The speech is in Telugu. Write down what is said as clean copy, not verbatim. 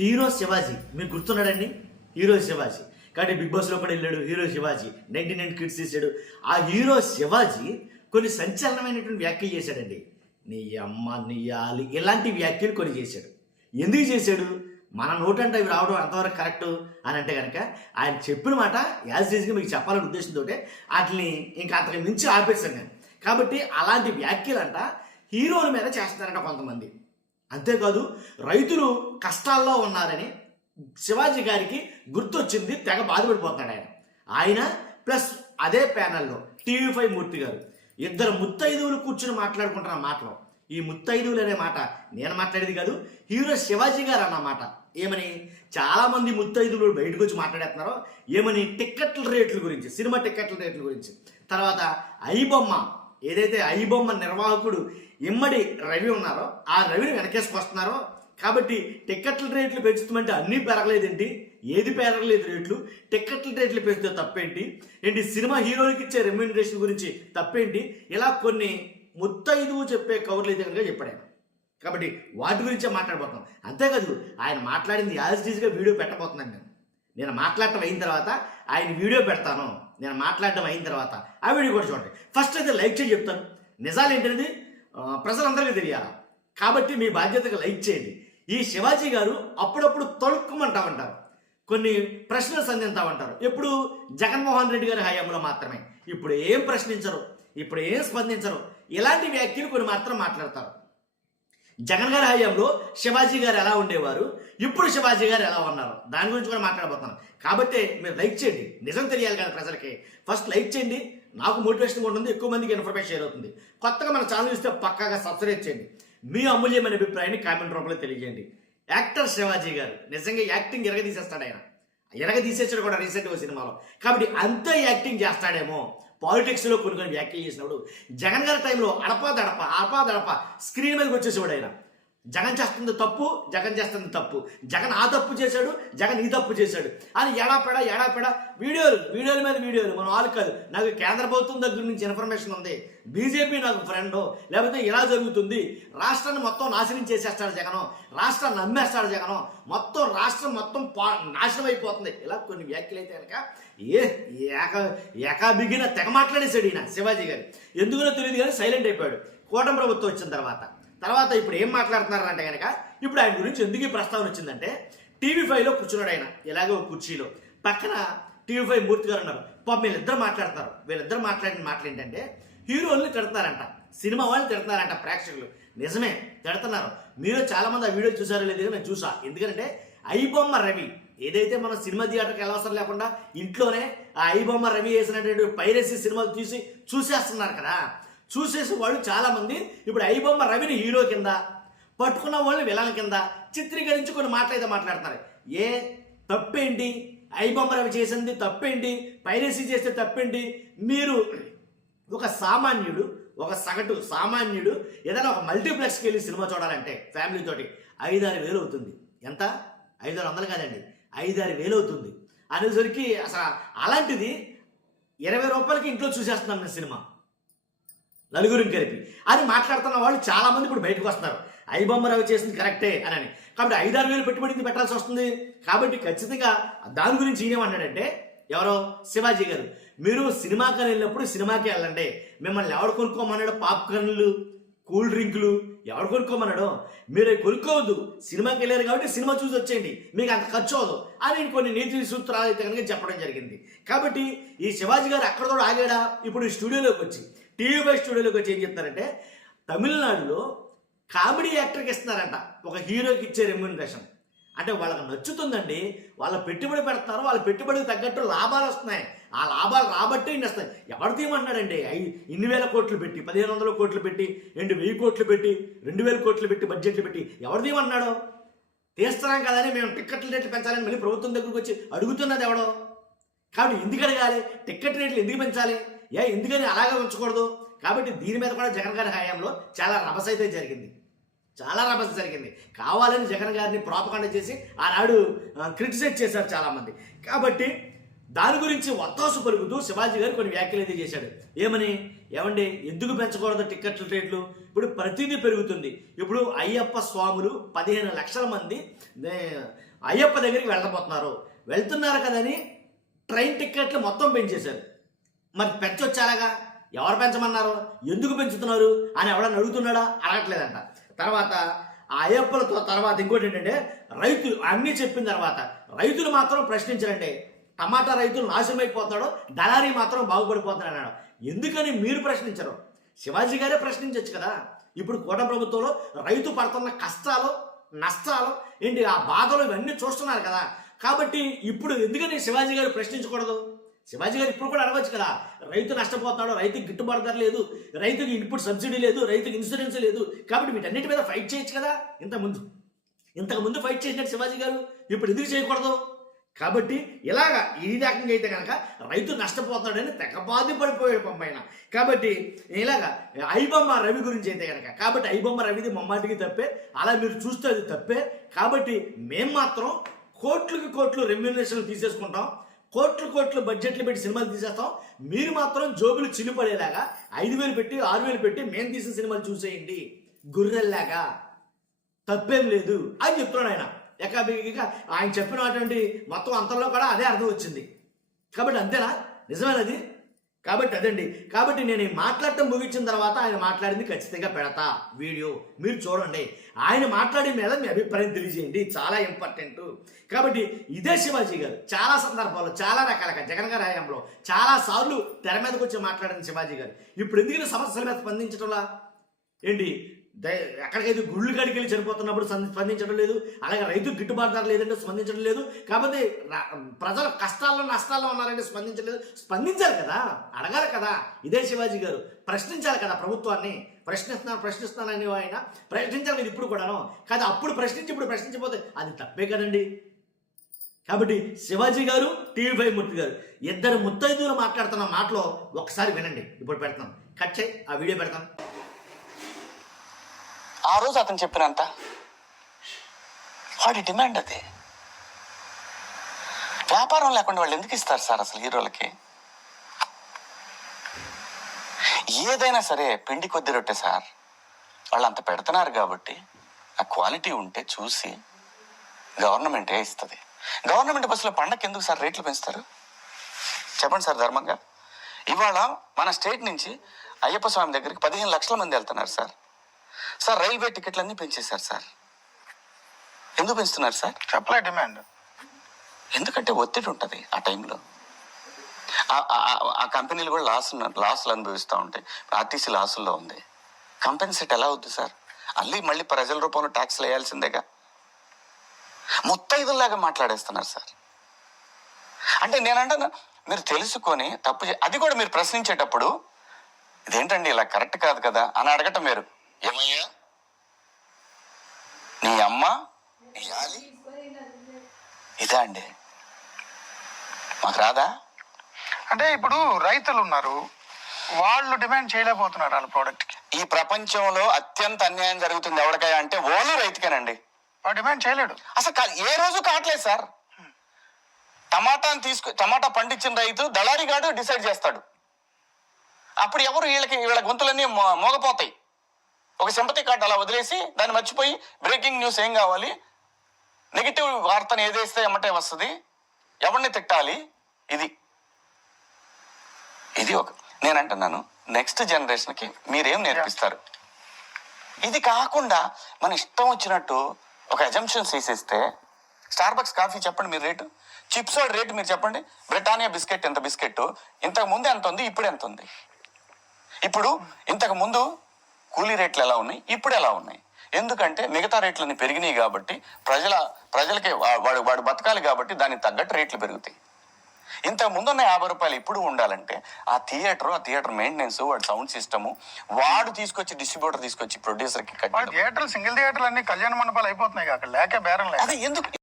హీరో శివాజీ మీకు గుర్తున్నాడండి? హీరో శివాజీ కాబట్టి బిగ్ బాస్లో కూడా వెళ్ళాడు. హీరో శివాజీ 99 కిడ్స్ తీసాడు. ఆ హీరో శివాజీ కొన్ని సంచలనమైనటువంటి వ్యాఖ్యలు చేశాడండి. నీ అమ్మ నీయాలి ఇలాంటి వ్యాఖ్యలు కొన్ని చేశాడు. ఎందుకు చేశాడు? మన నోటంటే అవి రావడం అంతవరకు కరెక్ట్ అని అంటే కనుక ఆయన చెప్పిన మాట యాజ్ ఈజ్గా మీకు చెప్పాలనే ఉద్దేశంతో వాటిని ఇంకా అంతకు మించి ఆపేశాను నేను. కాబట్టి అలాంటి వ్యాఖ్యలు అంట హీరోల మీద చేస్తున్నారంట కొంతమంది. అంతేకాదు రైతులు కష్టాల్లో ఉన్నారని శివాజీ గారికి గుర్తొచ్చింది, తెగ బాధపడిపోతున్నాడు ఆయన ప్లస్ అదే ప్యానెల్లో TV5 మూర్తి గారు ఇద్దరు ముత్తైదువులు కూర్చుని మాట్లాడుకుంటున్న మాటలు. ఈ ముత్తైదువులు అనే మాట నేను మాట్లాడేది కాదు, హీరో శివాజీ గారు అన్నమాట. ఏమని చాలామంది ముత్తైదువులు బయటకు వచ్చి మాట్లాడేస్తున్నారు. ఏమని టిక్కెట్ల రేట్ల గురించి, సినిమా టిక్కెట్ల రేట్ల గురించి. తర్వాత ఐబొమ్మ ఏదైతే ఐబొమ్మ నిర్వాహకుడు ఇమ్మడి రవి ఉన్నారో ఆ రవిని వెనకేసుకొస్తున్నారో కాబట్టి టిక్కెట్ల రేట్లు పెంచుతామంటే అన్నీ పెరగలేదేంటి? ఏది పెరగలేదు రేట్లు? టిక్కెట్ల రేట్లు పెంచితే తప్పేంటి? ఏంటి సినిమా హీరోలకి ఇచ్చే రెమ్యూనరేషన్ గురించి తప్పేంటి? ఇలా కొన్ని ముత్తైదువు చెప్పే కవర్లు అయితే కనుక చెప్పాడు ఆయన. కాబట్టి వాటి గురించే మాట్లాడబోతున్నాం. అంతేకాదు ఆయన మాట్లాడింది యాజ్ ఈజ్గా వీడియో పెట్టబోతున్నాను నేను మాట్లాడటం అయిన తర్వాత ఆయన వీడియో పెడతాను. నేను మాట్లాడటం అయిన తర్వాత ఆ వీడియో కూడా చూడండి. ఫస్ట్ అయితే లైక్ చేసి చెప్తాను. నిజాలు ఏంటనేది ప్రజలందరికీ తెలియాలి. కాబట్టి మీ బాధ్యతగా లైక్ చేయండి. ఈ శివాజీ గారు అప్పుడప్పుడు తొలుక్కుమంటా ఉంటారు, కొన్ని ప్రశ్నలు సంధిస్తూ ఉంటారు. ఎప్పుడు జగన్మోహన్ రెడ్డి గారి హయాంలో మాత్రమే. ఇప్పుడు ఏం ప్రశ్నించరు, ఇప్పుడు ఏం స్పందించరు. ఇలాంటి వ్యాఖ్యలు కొన్ని మాత్రం మాట్లాడతారు. జగన్ గారి హయాంలో శివాజీ గారు ఎలా ఉండేవారు, ఇప్పుడు శివాజీ గారు ఎలా ఉన్నారు, దాని గురించి కూడా మాట్లాడబోతున్నాను. కాబట్టి మీరు లైక్ చేయండి, నిజం తెలియాలి కదా ప్రజలకి. ఫస్ట్ లైక్ చేయండి, నాకు మోటివేషన్ ఉంటుంది, ఎక్కువ మందికి ఇన్ఫర్మేషన్ షేర్ అవుతుంది. కొత్తగా మన ఛానల్ ఇస్తే పక్కాగా సబ్స్క్రైబ్ చేయండి. మీ అమూల్యమైన అభిప్రాయాన్ని కామెంట్ రూపంలో తెలియజేయండి. యాక్టర్ శివాజీ గారు నిజంగా యాక్టింగ్ ఎరగదీసేస్తాడు. ఆయన ఎరగదీసేసాడు కూడా రీసెంట్గా సినిమాలో. కాబట్టి అంతే యాక్టింగ్ చేస్తాడేమో. పాలిటిక్స్లో కొన్ని వ్యాఖ్యలు చేసినప్పుడు జగన్ గారి టైంలో అడపా స్క్రీన్ మీదకి వచ్చేసేవాడు ఆయన. జగన్ చేస్తుంది తప్పు, జగన్ చేస్తుంది తప్పు, జగన్ ఆ తప్పు చేశాడు, జగన్ ఈ తప్పు చేశాడు అని ఏడాపెడా వీడియోల మీద వీడియోలు. మనం వాళ్ళు కాదు, నాకు కేంద్ర ప్రభుత్వం దగ్గర నుంచి ఇన్ఫర్మేషన్ ఉంది, బీజేపీ నాకు ఫ్రెండ్, లేకపోతే ఇలా జరుగుతుంది, రాష్ట్రాన్ని మొత్తం నాశనం చేసేస్తాడు జగను, రాష్ట్రాన్ని నమ్మేస్తాడు జగను, మొత్తం రాష్ట్రం మొత్తం నాశనం అయిపోతుంది. ఇలా కొన్ని వ్యాఖ్యలు అయితే కనుక ఏకాబిగిన తెగ మాట్లాడేశాడు ఈయన శివాజీ గారు. ఎందుకునో తెలియదు కానీ సైలెంట్ అయిపోయాడు కూటమి ప్రభుత్వం వచ్చిన తర్వాత ఇప్పుడు ఏం మాట్లాడుతున్నారంటే కనుక ఇప్పుడు ఆయన గురించి ఎందుకు ఈ ప్రస్తావన వచ్చిందంటే TV5లో కూర్చున్నాడు ఆయన ఇలాగే ఒక కుర్చీలో. పక్కన TV5 మూర్తి గారు ఉన్నారు. పాపం వీళ్ళిద్దరు మాట్లాడుతున్నారు. వీళ్ళిద్దరు మాట్లాడిన మాటలు ఏంటంటే హీరోల్ని తిడుతున్నారంట, సినిమా వాళ్ళు తిడుతున్నారంట ప్రేక్షకులు. నిజమే తిడుతున్నారు. మీరు చాలామంది ఆ వీడియో చూసారో లేదు, నేను చూసా. ఎందుకంటే ఐబొమ్మ రవి ఏదైతే మనం సినిమా థియేటర్కి వెళ్ళవసరం లేకుండా ఇంట్లోనే ఆ ఐబొమ్మ రవి వేసినటువంటి పైరసీ సినిమాలు చూసేస్తున్నారు కదా. చూసేసి వాళ్ళు చాలామంది ఇప్పుడు ఐబొమ్మ రవిని హీరో కింద, పట్టుకున్న వాళ్ళని విలన్ కింద చిత్రీకరించి కొన్ని మాటలైతే మాట్లాడుతున్నారు. తప్పేంటి? ఐబొమ్మ రవి చేసింది తప్పేంటి? పైరసీ చేస్తే తప్పేంటి? మీరు ఒక సామాన్యుడు, ఒక సగటు సామాన్యుడు ఏదైనా ఒక మల్టీప్లెక్స్కి వెళ్ళి సినిమా చూడాలంటే ఫ్యామిలీతోటి 5-6 వేలు అవుతుంది. ఎంత? 500 కాదండి, 5-6 వేలు అవుతుంది అనేసరికి అసలు అలాంటిది 20 రూపాయలకి ఇంట్లో చూసేస్తున్నాం నేను సినిమా నలుగురిని కలిపి అని మాట్లాడుతున్న వాళ్ళు చాలామంది ఇప్పుడు బయటకు వస్తున్నారు. ఐబొమ్మ రవి చేసింది కరెక్టే అని. కాబట్టి 5-6 వేలు పెట్టుబడికి పెట్టాల్సి వస్తుంది. కాబట్టి ఖచ్చితంగా దాని గురించి ఈయనేమన్నాడంటే ఎవరో శివాజీ గారు, మీరు సినిమాకి వెళ్ళినప్పుడు సినిమాకి వెళ్ళండి, మిమ్మల్ని ఎవడు కొనుక్కోమన్నాడు? పాప్కార్న్లు, కూల్ డ్రింకులు ఎవడు కొనుక్కోమన్నాడు? మీరు కొనుక్కోవద్దు, సినిమాకి వెళ్ళారు కాబట్టి సినిమా చూసి వచ్చేయండి, మీకు అంత ఖర్చు అవ్వదు అని కొన్ని నీతి సూత్రాలు అయితే కనుక చెప్పడం జరిగింది. కాబట్టి ఈ శివాజీ గారు అక్కడ కూడా ఆగాడా? ఇప్పుడు ఈ స్టూడియోలోకి వచ్చి TV5 స్టూడియోలోకి వచ్చి ఏం చెప్తారంటే తమిళనాడులో కామెడీ యాక్టర్కి ఇస్తున్నారంట ఒక హీరోకి ఇచ్చే రెమ్యూనరేషన్. అంటే వాళ్ళకి నచ్చుతుందండి, వాళ్ళ పెట్టుబడి పెడతారు, వాళ్ళ పెట్టుబడికి తగ్గట్టు లాభాలు వస్తున్నాయి. ఆ లాభాలు రాబట్టే ఇన్ని వస్తాయి. ఎవరు తీయమన్నాడండి? 2,000 కోట్లు పెట్టి, 1,500 కోట్లు పెట్టి, 1,000 కోట్లు పెట్టి, 2,000 కోట్లు పెట్టి, బడ్జెట్లు పెట్టి ఎవరు తీయమన్నాడు? తీస్తున్నాం కదని మేము టిక్కెట్ల రేట్లు పెంచాలని మళ్ళీ ప్రభుత్వం దగ్గరకు వచ్చి అడుగుతున్నది ఎవడో? కాబట్టి ఎందుకు అడగాలి? టిక్కెట్ రేట్లు ఎందుకు పెంచాలి? ఎందుకని అలాగే ఉంచకూడదు? కాబట్టి దీని మీద కూడా జగన్ గారి హయాంలో చాలా రభస అయితే జరిగింది, చాలా రభస జరిగింది. కావాలని జగన్ గారిని ప్రాపకాండ చేసి ఆనాడు క్రిటిసైజ్ చేశారు చాలామంది. కాబట్టి దాని గురించి వత్తాసు పలుకుతూ శివాజీ గారు కొన్ని వ్యాఖ్యలు అయితే చేశాడు. ఏమండి ఎందుకు పెంచకూడదు టిక్కెట్ల రేట్లు? ఇప్పుడు ప్రతిదీ పెరుగుతుంది. ఇప్పుడు అయ్యప్ప స్వాములు 15 లక్షల మంది అయ్యప్ప దగ్గరికి వెళ్తున్నారు కదని ట్రైన్ టిక్కెట్లు మొత్తం పెంచేశారు. మరి పెంచొచ్చాలాగా? ఎవరు పెంచమన్నారు? ఎందుకు పెంచుతున్నారు అని ఎవడన్నా అడుగుతున్నాడా? అడగట్లేదంట. తర్వాత ఆ అయ్యప్పలతో తర్వాత ఇంకోటి ఏంటంటే, రైతులు అన్నీ చెప్పిన తర్వాత రైతులు మాత్రం ప్రశ్నించారంటే, టమాటా రైతులు నాశనమైపోతాడో, దళారీ మాత్రం బాగుపడిపోతాడు అన్నాడు. ఎందుకని మీరు ప్రశ్నించరు? శివాజీ గారే ప్రశ్నించవచ్చు కదా. ఇప్పుడు కూటమి ప్రభుత్వంలో రైతు పడుతున్న కష్టాలు, నష్టాలు ఏంటి, ఆ బాధలు ఇవన్నీ చూస్తున్నారు కదా. కాబట్టి ఇప్పుడు ఎందుకని శివాజీ గారు ప్రశ్నించకూడదు? శివాజీ గారు ఇప్పుడు కూడా అడగచ్చు కదా, రైతు నష్టపోతున్నాడు, రైతుకి గిట్టుబాటు ధర లేదు, రైతుకి ఇన్పుట్ సబ్సిడీ లేదు, రైతుకి ఇన్సూరెన్స్ లేదు, కాబట్టి వీటన్నిటి మీద ఫైట్ చేయొచ్చు కదా. ఇంతకుముందు ఫైట్ చేసినట్టు శివాజీ గారు ఇప్పుడు ఎందుకు చేయకూడదు? కాబట్టి ఇలాగా ఈ రకంగా అయితే కనుక రైతు నష్టపోతాడని తెగ బాధపడిపోయాడు పంపైన. కాబట్టి ఇలాగా ఐబొమ్మ రవి గురించి అయితే కనుక, కాబట్టి ఐబొమ్మ రవిది మమ్మాటికి తప్పే, అలా మీరు చూస్తే అది తప్పే. కాబట్టి మేము మాత్రం కోట్లు రెమ్యూనరేషన్లు తీసేసుకుంటాం, కోట్లు బడ్జెట్లు పెట్టి సినిమాలు తీసేస్తాం. మీరు మాత్రం జోబులు చిల్లుపడేలాగా 5,000 పెట్టి 6,000 పెట్టి మేము తీసిన సినిమాలు చూసేయండి గొర్రెల్లాగా, తప్పేం లేదు అని చెప్తున్నాడు ఆయన. ఇక ఆయన చెప్పినటువంటి మొత్తం అంతలో కూడా అదే అర్థం వచ్చింది. కాబట్టి అంతేనా? నిజమేనది. కాబట్టి అదండి. కాబట్టి నేను మాట్లాడటం ముగించిన తర్వాత ఆయన మాట్లాడింది ఖచ్చితంగా పెడతా వీడియో, మీరు చూడండి. ఆయన మాట్లాడిన మీద మీ అభిప్రాయం తెలియజేయండి, చాలా ఇంపార్టెంట్. కాబట్టి ఇదే శివాజీ గారు చాలా సందర్భాల్లో, చాలా రకాలుగా జగన్ గారి హయాంలో చాలా సార్లు తెర మీదకి వచ్చి మాట్లాడిన శివాజీ గారు ఇప్పుడు ఎందుకు సమస్యల మీద స్పందించడంలా ఏంటి? ఎక్కడికైతే గుళ్ళు కాడికి వెళ్ళి చనిపోతున్నప్పుడు స్పందించడం లేదు, అలాగే రైతు గిట్టుబాటు ధర లేదంటే స్పందించడం లేదు, కాకపోతే ప్రజలు కష్టాల్లో నష్టాల్లో ఉన్నారంటే స్పందించాలి కదా, అడగాలి కదా. ఇదే శివాజీ గారు ప్రశ్నించాలి కదా ప్రభుత్వాన్ని. ప్రశ్నిస్తున్నానని ఆయన ప్రశ్నించాలి కదా ఇప్పుడు కూడాను. కాదు అప్పుడు ప్రశ్నించి ఇప్పుడు ప్రశ్నించకపోతే అది తప్పే కదండి. కాబట్టి శివాజీ గారు, టీవీ5 మూర్తి గారు ఇద్దరు ముత్తైదువులు మాట్లాడుతున్న మాటలో ఒకసారి వినండి. ఇప్పుడు పెడతాం, కట్ చేయి, ఆ వీడియో పెడతాం. ఆ రోజు అతను చెప్పినంత వాడి డిమాండ్ అది. వ్యాపారం లేకుండా వాళ్ళు ఎందుకు ఇస్తారు సార్ అసలు హీరోలకి? ఏదైనా సరే పిండి కొద్ది రొట్టె సార్. వాళ్ళు అంత పెడుతున్నారు కాబట్టి ఆ క్వాలిటీ ఉంటే చూసి గవర్నమెంటే ఇస్తుంది. గవర్నమెంట్ బస్సులో పండగ ఎందుకు సార్ రేట్లు పెంచుతారు? చెప్పండి సార్ ధర్మంగా. ఇవాళ మన స్టేట్ నుంచి అయ్యప్ప స్వామి దగ్గరికి 15 లక్షల మంది వెళ్తున్నారు సార్. రైల్వే టికెట్లన్నీ పెంచేశారు సార్. ఎందుకు పెంచుతున్నారు సార్? Supply demand. ఎందుకంటే ఒత్తిడి ఉంటుంది ఆ టైంలో. ఆ కంపెనీలు కూడా లాస్లు అనుభవిస్తూ ఉంటాయి. ఆర్టీసీ లాసుల్లో ఉంది. కంపెన్సేట్ ఎలా అవుద్ది సార్? మళ్ళీ ప్రజల రూపంలో ట్యాక్స్లు వేయాల్సిందేగా. ముత్తైదుల్లాగా మాట్లాడేస్తున్నారు సార్. అంటే నేనంటాను, మీరు తెలుసుకొని తప్పు అది కూడా మీరు ప్రశ్నించేటప్పుడు ఇదేంటండి ఇలా కరెక్ట్ కాదు కదా అని అడగటం మీరు. ఏమయ్యా నీ అమ్మ నీ ఆలి ఇదా అండి? మాకు రాదా? అంటే ఇప్పుడు రైతులు ఉన్నారు, వాళ్ళు డిమాండ్ చేయలేకపోతున్నారు వాళ్ళ ప్రోడక్ట్కి. ఈ ప్రపంచంలో అత్యంత అన్యాయం జరుగుతుంది ఎవరికైనా అంటే ఓన్లీ రైతుకేనండి. వాడు డిమాండ్ చేయలేడు అసలు. ఏ రోజు కావట్లేదు సార్. టమాటా పండించిన రైతు దళారీగాడు డిసైడ్ చేస్తాడు. అప్పుడు ఎవరు వీళ్ళ గొంతులన్నీ మోగపోతాయి. ఒక సింపతి కార్డు అలా వదిలేసి దాన్ని మర్చిపోయి బ్రేకింగ్ న్యూస్ ఏం కావాలి, నెగిటివ్ వార్తను ఏదేస్తే ఎమ్మటే వస్తుంది, ఎవరిని తిట్టాలి, ఇది ఒక నేను అంటున్నాను. నెక్స్ట్ జనరేషన్కి మీరేం నేర్పిస్తారు? ఇది కాకుండా మన ఇష్టం వచ్చినట్టు ఒక అజంప్షన్స్ తీసేస్తే, స్టార్బక్స్ కాఫీ చెప్పండి మీరు రేటు, చిప్స్ రేటు మీరు చెప్పండి, బ్రిటానియా బిస్కెట్ ఎంత బిస్కెట్ ఇంతకు ముందు ఎంత ఉంది, ఇప్పుడు ఎంత ఉంది? ఇప్పుడు ఇంతకు ముందు కూలీ రేట్లు ఎలా ఉన్నాయి, ఇప్పుడు ఎలా ఉన్నాయి? ఎందుకంటే మిగతా రేట్లన్నీ పెరిగినాయి కాబట్టి ప్రజలకి వాడు బతకాలి కాబట్టి దానికి తగ్గట్టు రేట్లు పెరుగుతాయి. ఇంతకు ముందున్న 50 రూపాయలు ఇప్పుడు ఉండాలంటే ఆ థియేటర్ మెయింటెనెన్స్, వాడు సౌండ్ సిస్టమ్, వాడు డిస్ట్రిబ్యూటర్ తీసుకొచ్చి ప్రొడ్యూసర్కి థియేటర్లు సింగిల్ థియేటర్లు అన్ని కళ్యాణ మండపాలు అయిపోతున్నాయి అక్కడ లేక బేరం లేదు. అదే ఎందుకు